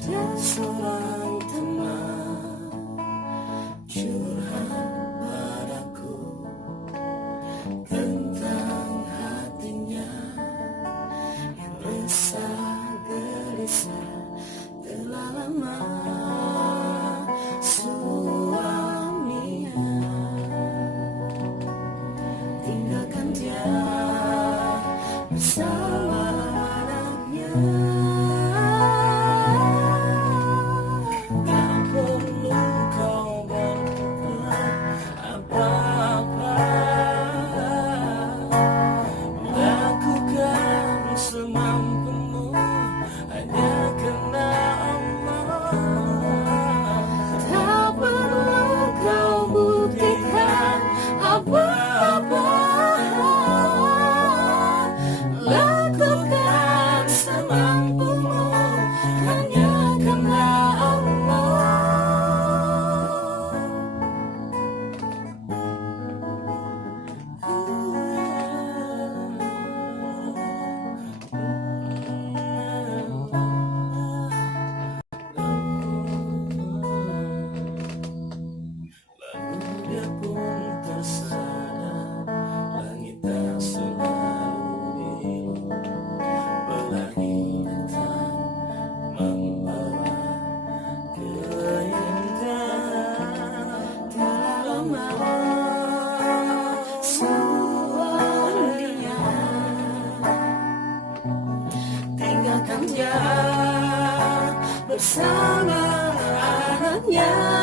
Ada seorang teman curhat padaku tentang hatinya yang resah gelisah telah lama suaminya tinggalkan dia bersama anaknya. Semampumu hanya karena Allah. Tak perlu kau buktikan apa-apa, lakukan semampumu hanya karena Allah. Dia pun tersadar langit tak selalu biru, pelangi datang membawa keindahan. Telah lama suaminya tinggalkan dia bersama anaknya.